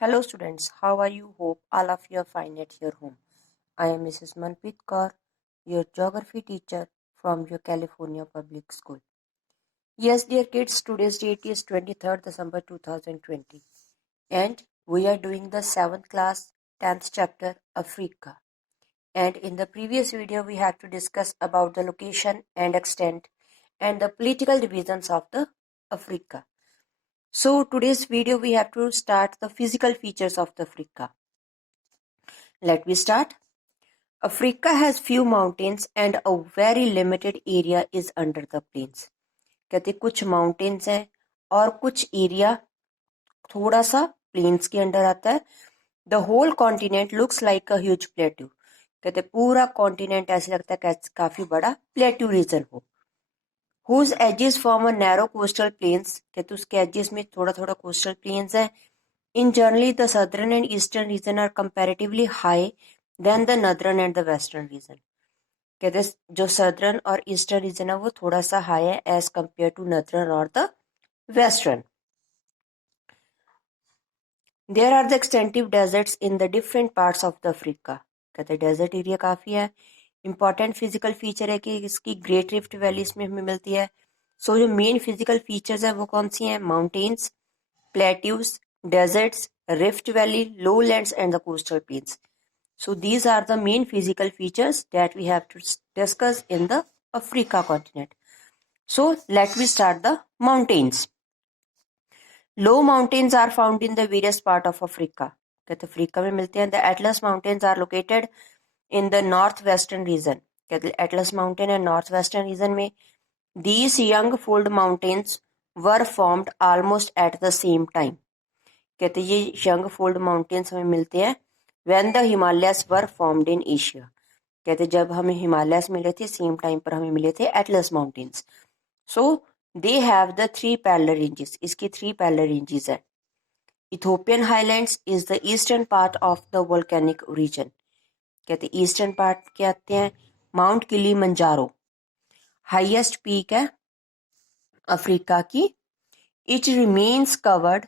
Hello students, how are you? Hope all of you are fine at your home. I am Mrs. Manpreet Kaur, your geography teacher from your California Public School. Yes, dear kids, today's date is 23rd December 2020 and we are doing the 7th class 10th chapter Africa. And in the previous video we have to discuss about the location and extent and the political divisions of the Africa. So today's video we have to start the physical features of the Africa. Let me start. Africa has few mountains and a very limited area is under the plains. कहते कुछ mountains हैं और कुछ area थोड़ा सा planes के under आता है. The whole continent looks like a huge plateau. कहते पूरा कॉन्टिनेंट ऐसे लगता है काफी बड़ा प्लेट्यू रीजन हो. Whose edges form a narrow coastal plains. कहते उसके एजेस में थोड़ा थोड़ा कोस्टल प्लेन्स हैं. In generally the southern and eastern region are comparatively high than the northern and the western region. कहते जो सदर्न और ईस्टर्न रीजन है वो थोड़ा सा हाई है एज कंपेयर टू नदर्न और the western. There are the extensive deserts in the different parts of the Africa. कहते डेजर्ट एरिया काफी है. इंपॉर्टेंट फिजिकल फीचर है कि इसकी ग्रेट रिफ्ट वैली इसमें हमें मिलती है. सो जो मेन फिजिकल फीचर्स है वो कौन सी हैं? Mountains, plateaus, deserts, rift valley, low lands and the coastal plains. So these are the main physical features that we have to discuss in the Africa continent. So let me start the mountains. Low mountains are found in the various part of Africa. कहते Africa में मिलते हैं. The Atlas Mountains are located in the northwestern region. कहते Atlas Mountain है northwestern region में. These young fold mountains were formed almost at the same time. कहते ये young fold mountains हमें मिलते हैं when the Himalayas were formed in Asia. कहते जब हमें हिमालयस मिले थे सेम टाइम पर हमें मिले थे Atlas mountains. So they have the 3 parallel ranges. इसकी 3 पैरेलल रेंजेस है. Ethiopian highlands is the eastern part of the volcanic region. कहते ईस्टर्न पार्ट के आते हैं. माउंट किलिमंजारो हाईएस्ट पीक है अफ्रीका की. It remains covered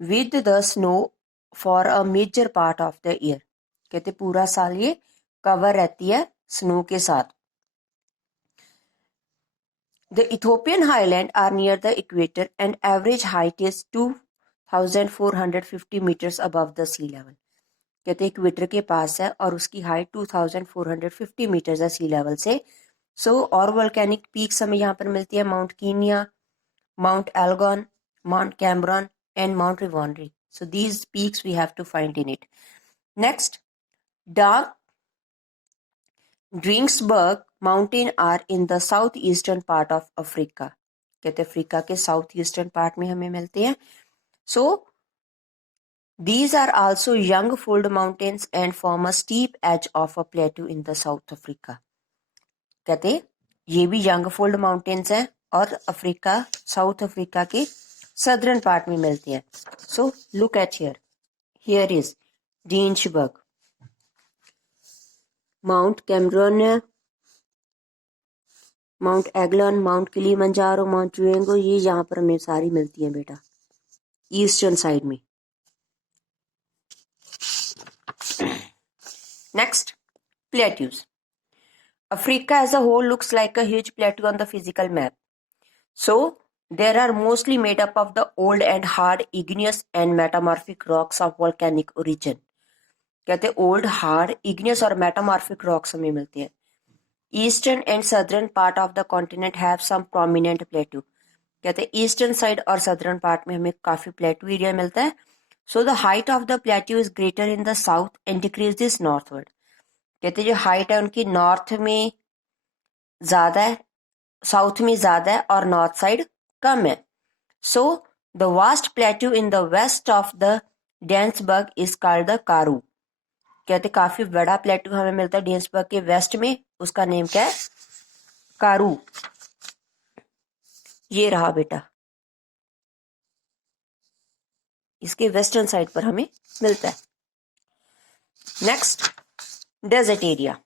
with the snow for a major part of the year. कहते पूरा साल ये कवर रहती है स्नो के साथ. The Ethiopian highlands are near the equator and average height is 2450 meters above the sea level. कहते equator के पास है और उसकी हाइट 2450 मीटर्स है सी लेवल से. सो और वोल्केनिक पीक्स हमें यहाँ पर मिलती है. Mount Kenya, Mount Elgon, Mount Cameroon and Mount Rwenzori. So these peaks we have to find in it. Next, Drakensberg mountain are in the south eastern part of Africa. कहते Africa के south eastern part में हमें मिलते हैं. So these are also young fold mountains and form a steep edge of a plateau in the South Africa. कहते ये भी young fold mountains हैं और अफ्रीका साउथ अफ्रीका के सदर्न पार्ट में मिलती हैं. So look at here is Drakensberg, mount Cameroon, mount एग्लन, माउंट किलिमंजारो, माउंट रुएंगो. ये यहाँ पर हमें सारी मिलती हैं बेटा ईस्टर्न साइड में. Next, plateaus. Africa as a whole looks like a huge plateau on the physical map. So there are mostly made up of the old and hard igneous and metamorphic rocks of volcanic origin. कहते old, hard, igneous और metamorphic rocks हमें मिलते हैं. Eastern and southern part of the continent have some prominent plateau. कहते eastern side और southern part में हमें काफी प्लेट्यू एरिया मिलता है. So the height of the plateau is greater in the south and decreases northward. कहते जो height है उनकी नॉर्थ में ज्यादा है, साउथ में ज्यादा है और नॉर्थ साइड कम है. So the vast plateau in the west of the Drakensberg is called the Karoo. कहते काफी बड़ा प्लेट्यू हमें मिलता है डेंसबर्ग के वेस्ट में. उसका नेम क्या है? कारू. ये रहा बेटा, इसके वेस्टर्न साइड पर हमें मिलता है. Next, desert area.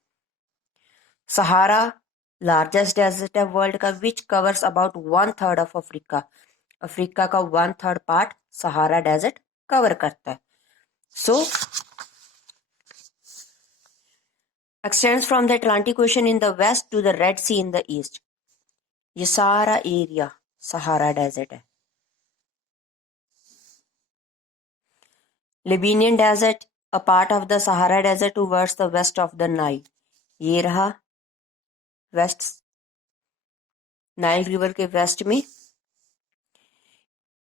Sahara largest desert है वर्ल्ड का, which covers about 1/3 of Africa. Africa का 1/3 पार्ट सहारा डेजर्ट कवर करता है। So extends from the Atlantic ocean in the west to the Red Sea in the east. ये सारा area Sahara desert है। Libyan desert, a part of the Sahara desert towards the west of the Nile. ये रहा west, Nile river के waste में।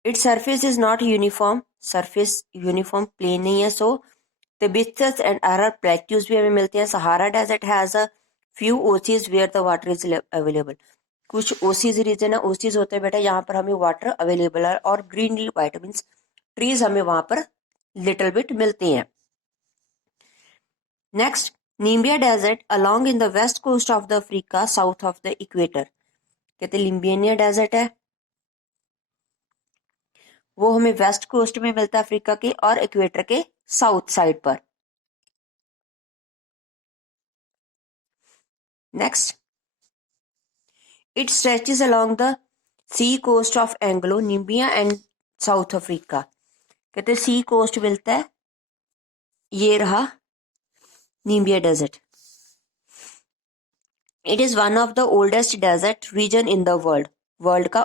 Its surface is not uniform, surface uniform plain नहीं है। सो तिबिथस and Arab plateaus भी हमें मिलते हैं। Sahara desert has a few oases where the water is available. कुछ ओसीज रीजन है, ओसीज होते हैं बेटा यहाँ पर हमें वाटर अवेलेबल है, और ग्रीन वाइटामिन्स ट्रीज हमें वहां पर लिटिल बिट मिलते हैं। Next, Namib desert along in the west coast of the Africa south of the equator. कहते लिबियनिया डेजर्ट है, वो हमें वेस्ट कोस्ट में मिलता है अफ्रीका के, और इक्वेटर के साउथ साइड पर। Next, it stretches along the sea coast of Angola, Namibia and south Africa. कहते सी कोस्ट मिलता है, ये रहा Namib desert. It is one of the oldest desert region in the world. World का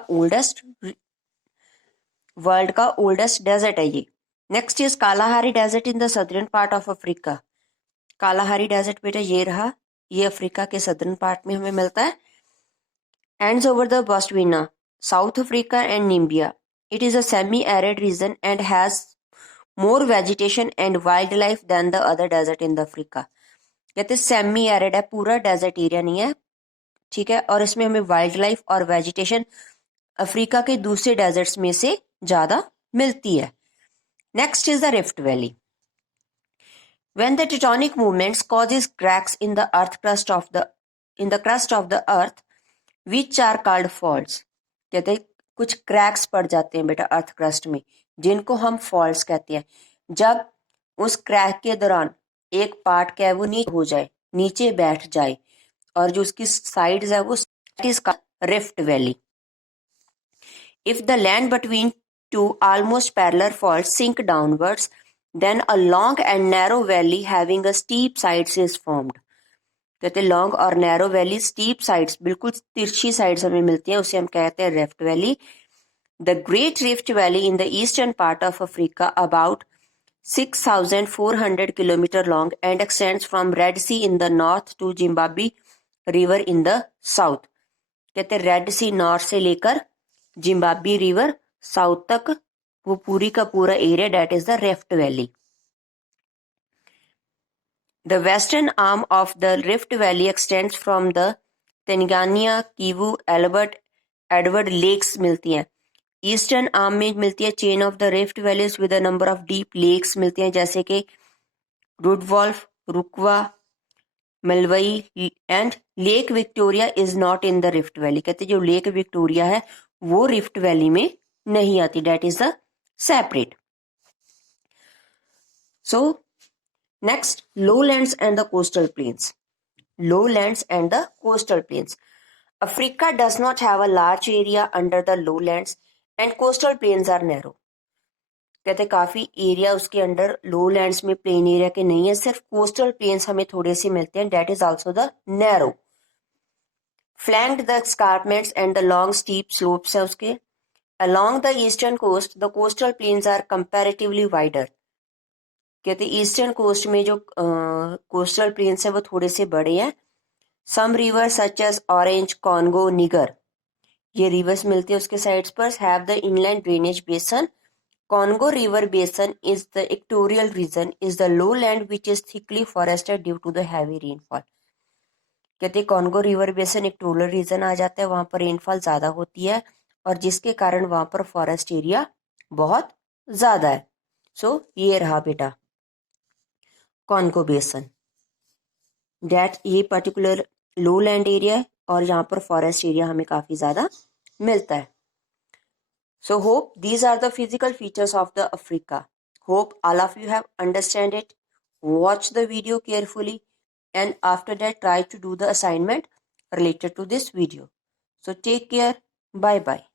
oldest desert है ये। Next is Kalahari desert in the southern part of Africa. Kalahari desert बेटा ये रहा, ये अफ्रीका के सदर्न पार्ट में हमें मिलता है। Ends over the Botswana, south Africa and Namibia. It is a semi arid region and has more vegetation and wild life than the other desert in the Africa. कहते semi arid है, पूरा desert area नहीं है, ठीक है, और इसमें हमें वाइल्ड लाइफ और वेजिटेशन अफ्रीका के दूसरे डेजर्ट्स में से ज्यादा मिलती है। Next is the rift valley. When the tectonic movements causes cracks in the crust of the earth, which are called faults। कहते हैं कुछ क्रैक्स पड़ जाते हैं बेटा अर्थ क्रस्ट में, जिनको हम फॉल्ट्स कहते हैं। जब उस क्रैक के दौरान एक पार्ट क्या है वो नीचे हो जाए, नीचे बैठ जाए, और जो उसकी साइड्स है वो is called rift valley. If the land between two almost parallel faults sink downwards, then a long and narrow valley having a steep sides is formed। कहते हैं लॉन्ग और नैरो वैली, स्टीप साइड्स बिल्कुल तिरछी sides हमें मिलती हैं, उसे हम कहते हैं rift valley. The great rift valley in the eastern part of Africa about 6,400 kilometre long and extends from Red Sea in the north to Zimbabwe river in the south. कहते हैं रेड सी north से लेकर Zimbabwe river south तक वो पूरी का पूरा area, that is the rift valley. The western arm of the Rift Valley extends from the Tanzania, Kivu, Edward Lakes मिलती हैं। ईस्टर्न आर्म में मिलती है chain of the rift valleys with a number of deep lakes मिलती हैं, जैसे कि Rudolf, Rukwa, Malawi and Lake Victoria is not in the rift valley. कहते जो लेक विक्टोरिया है वो रिफ्ट वैली में नहीं आती, that is the separate. So next, lowlands and the coastal plains. Lowlands and the coastal plains. Africa does not have a large area under the lowlands and coastal plains are narrow। कहते काफी area उसके under lowlands में plain area के नहीं है, सिर्फ coastal planes हमें थोड़े से मिलते हैं, that is also the narrow. Flanked the escarpments and the long steep slopes है उसके। Along the eastern coast, the coastal plains are comparatively wider। कहते ईस्टर्न कोस्ट में जो कोस्टल प्लेन्स है वो थोड़े से बड़े हैं। Some river such as orange, Congo, Niger, ये रिवर्स मिलती है उसके साइड्स पर, have the inland drainage basin. Congo river basin is the equatorial region is the low land which is thickly forested due to the heavy rainfall. कहते Congo river basin equatorial region आ जाता है, वहां पर rainfall ज्यादा होती है और जिसके कारण वहां पर फॉरेस्ट एरिया बहुत ज्यादा है। सो ये रहा बेटा कॉन्गो बेसन, डेट ये पर्टिकुलर लो लैंड एरिया है और यहाँ पर फॉरेस्ट एरिया हमें काफी ज्यादा मिलता है। So hope these are the physical features of the Africa. Hope all of you have understand it. Watch the video carefully and after that try to do the assignment related to this video. So take care. Bye bye.